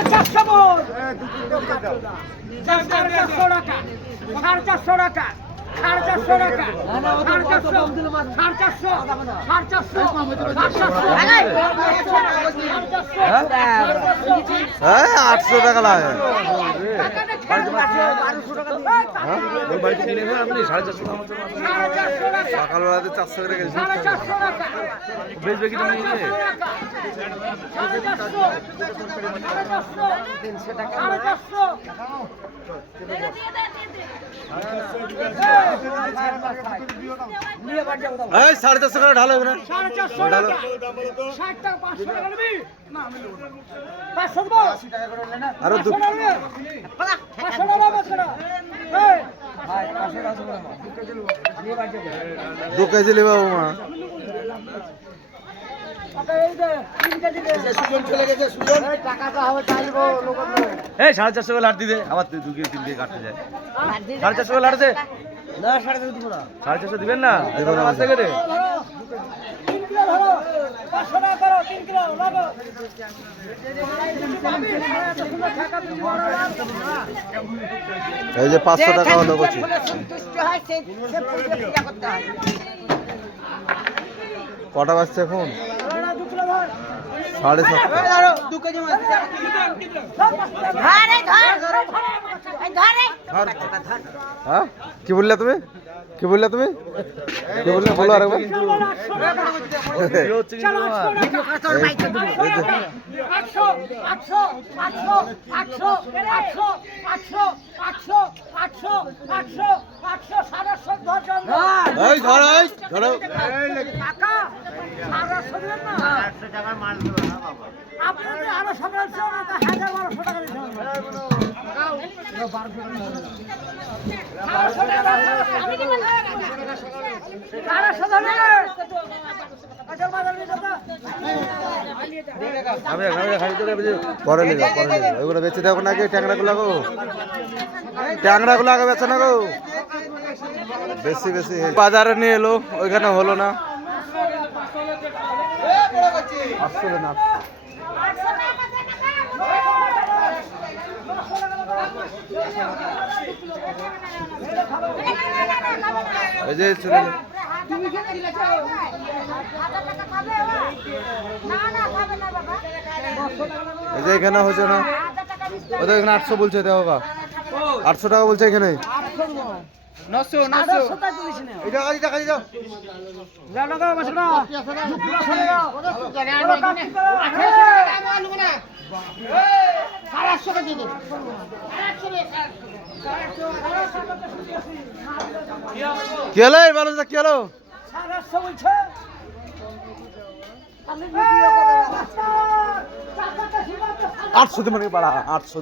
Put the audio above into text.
তো চারশো বল সাড়ে চারশো টাকা সাড়ে চারশো টাকা সাড়ে চারশো টাকা সাড়ে চারশো সাড়ে চারশো সাড়ে চারশো হ্যাঁ আটশো টাকা লাগে সাড়ে চারশো টাকা সকালবেলাতে চারশো সাড়ে চারশো করে ঢালো না আরও দু কেজি নেবা মা। এই সাড়ে চারশো করে লাট দিদে আবার তুই দু তিন দিয়ে কাটতে যায়। সাড়ে চারশো লাট দে। সাড়ে চারশো দিবেন না? পাঁচ থেকে এই যে পাঁচশো টাকা হলো বলছি। কটা বাজছে এখন? সাড়ে হ্যাঁ কি বললে তুমি কি বললে তুমি কি বললে বলো আর ধরো ধরো পরে ওইগুলো বেঁচে দেখো নাকি ট্যাংরাগুলো গো? ট্যাংরাগুলো আগে বেছে না গো। বেশি বেশি। বাজারে নিয়ে এলো, ওইখানে হলো না। আটশো দেন আটশো এই যে চলে এলো। এই যে এখানে হচ্ছে না। ওদের এখানে আটশো বলছে দেখো গা আটশো টাকা বলছে এখানে। নসো নসো। এটা কাজ দেখা যাও। জানা গো মাসরা পুরা চলে গো জানা নাই আটশো মানে বাড়া আটশো